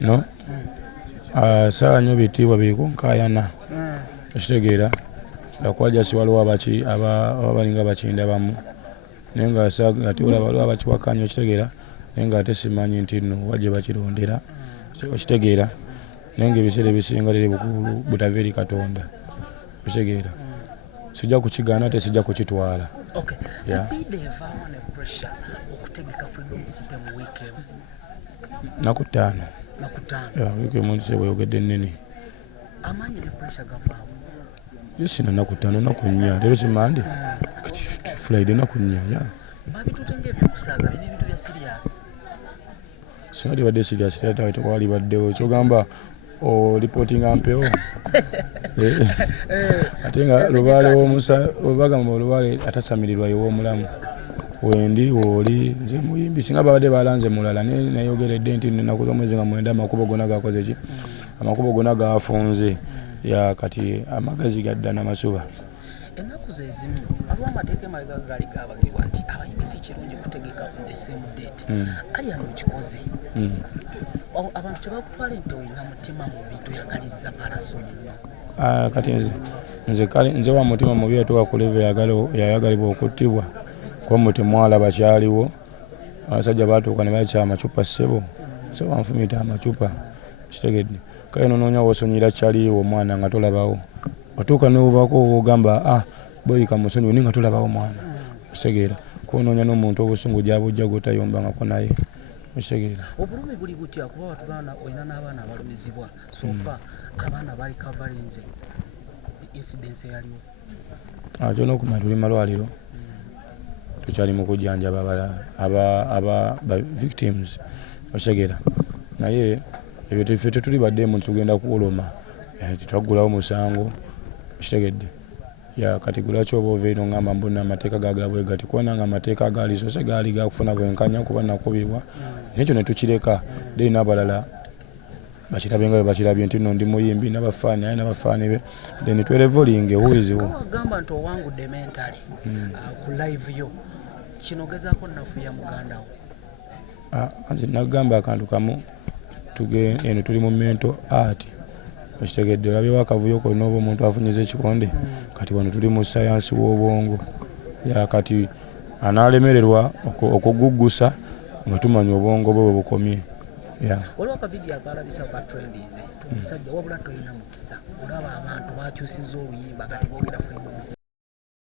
no saa nnyo bitibwa biri kunkayana ekitegeera akwaja siwaliwo abalinga bakinda bamu naye nga ate waliwo abakiwakanya ekitegeera naye nga ate simanyi nti nno wajje bakirondera ekitegeera naye nga ebiseera ebisinga liri bukulu butava eri Katonda ekitegeera sijja kukigaana ate sijja kukitwala. Naku ttaano wiiki emu bweyogedde ennene yo sina naku ttaano naku nnya leero si Monday Friday naku nnya singa tibadde sirias tekwali baddewo kyogamba olipootinga mpewo ate nga lubaale w'obagamba olubaale atasamirirwa ew'omulamu wendi wooli nze muyimbi singa babadde balanze mulala nayogeredde nti ennaku z'omwezi nga 9 amakubo gonna gakoze ki amakubo gonna gafunze ya kati amagezi gadda n'amasuba ennaku ze zimu aliwo amateeka emabega gaali gabagibwa nti abayimbi si kirungi kutegeka the same date ali ano kikoze abantu tebakutwala nti olina mutima mubi toyagaliza paraso nno kati nze wa mutima mubi ate wakuleva yayagalibwa okuttibwa ko muti mwala bakyaliwo abasajja batuuka ne bayita amacupa ssebo so banfumita amacupa kitegedde kale nonoonya wosonyera kyaliwo omwana nga tolabawo watuuka nobubako ogamba boyika musonyiwe ni nga tolabawo mwana osegeera konoonya n'omuntu obusungu gyabujja gotayombangako naye osegeera obulumi buli butya kuba watugaana olina n'abaana abalumizibwa sofa abaana bali kavalinze incidence eyaliwo kyona okumanya tuli malwaliro tukyali mu kujjanjaba aba victims osegeera naye ebyo tuffe tetuli baddemu tugenda kuwoloma tetwaggulawo musango kitegedde kati gulaki oba ova eno ngamba mbona amateeka gagala bwe gati kubona nga amateeka agaali sose gaali gakufuna bwenkanya kuba nakubibwa nekyo ne tukireka deni n'abalala bakirabye nga bwe bakirabye nti nno ndi muyimbi n'abafaani aye n'abafaani be then twerevolinge huiziwo agamba nti owangudde mentally ku live yo kino gezaako nafuya mugandawo nze nagamba akantu kamu eno tuli mu mental art ekitegedde olabyewo akavuyo konna oba omuntu afunyiza ekikonde kati wano tuli mu sayansi w'obwongo kati anaalemererwa okuguggusa nga tumanya obwongo bwe bukomye waliwo akavidiyo akalabisa katrendinze tumusajja wabula tolina mukisa olaba abantu bakyusizza oluyimba kati boogera freedoms